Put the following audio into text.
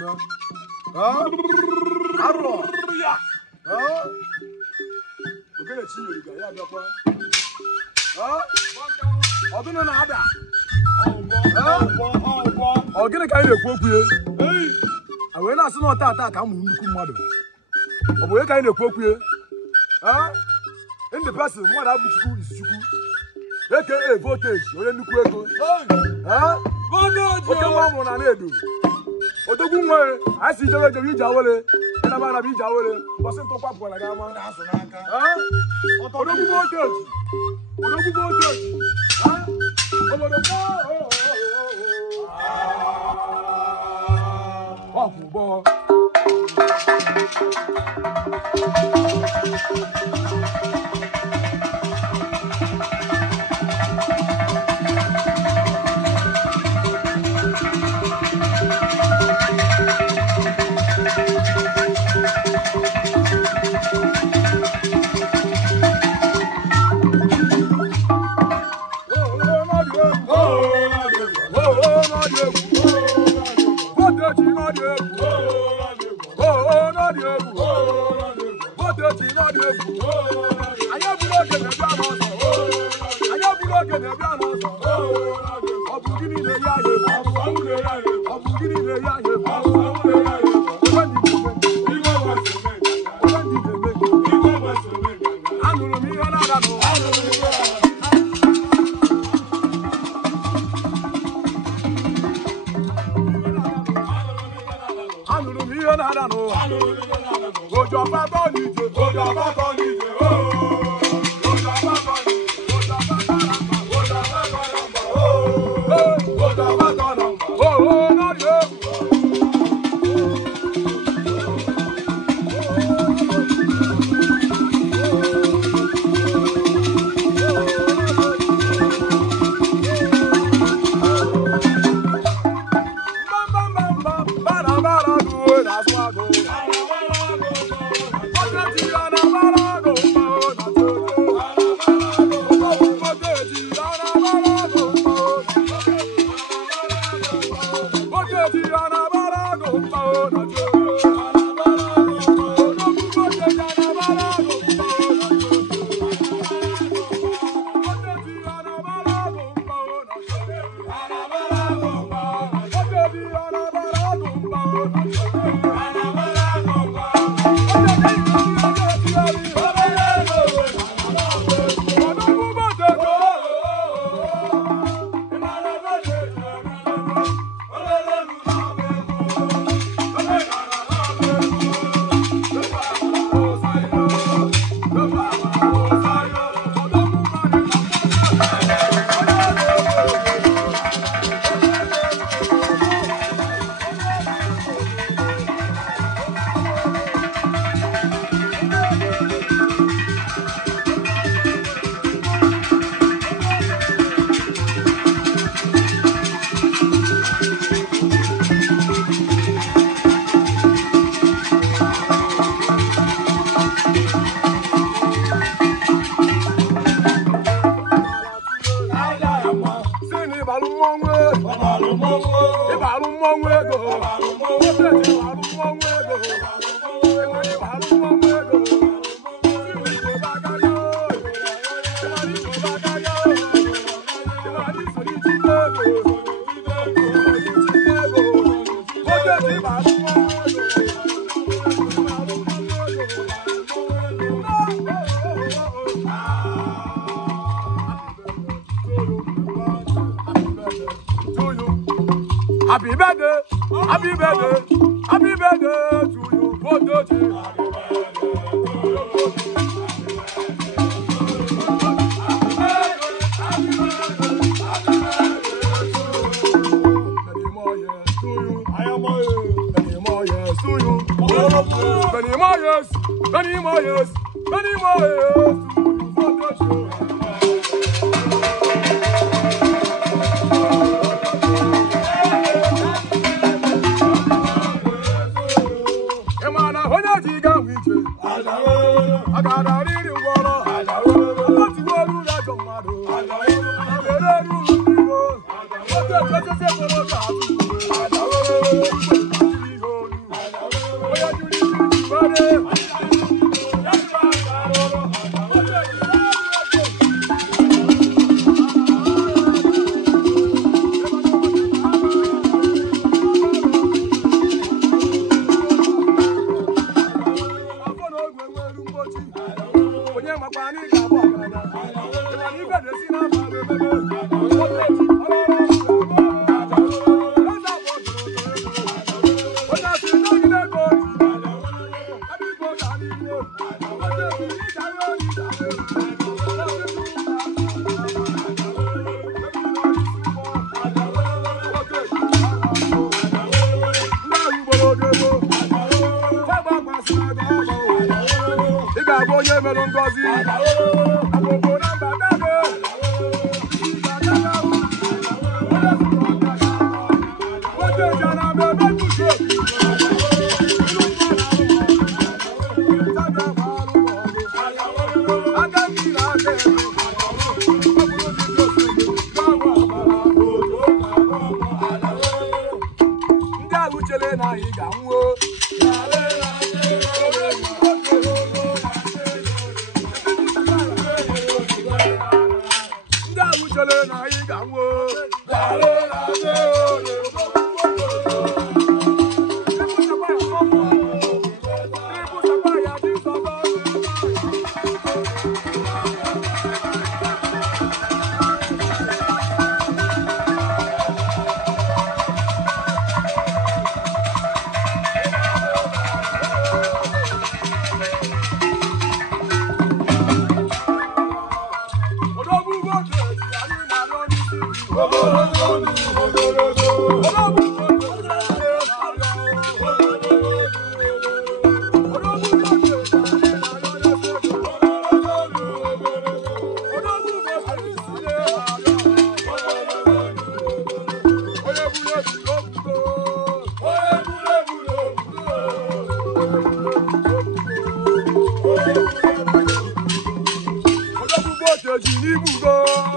na-eme. Arọ. Ogene chi yori ga ya bịakwa. Ọdụnụ na-ada. Ọ gịnị ka anyị na-ekwu okwu ya? A wee na-asị na ọta ata ka a mụrụ nnukwu mmadụ. Ọ bụ onye ka anyị na-ekwu okwu ya? In the person, mmadụ abụ Chukwu isi Chukwu. AKA voltage, onye nnukwu ego. Oke nwa mụrụ na na-edo. Odogwu nwe, anyị si ijebe ejebe ije awele. Ịnaba anaba ije awele. Mbọsị ntụkwa pụkwara gị ama. Odogwu voltage. Odogwu voltage. Obodo ọkwụgbọ. Happy birthday, happy birthday, happy birthday to you, Voltage. Many more years to you, many more years to you, many more years, many more years, many more years to you, Voltage. Odogu bote ji ni bugo.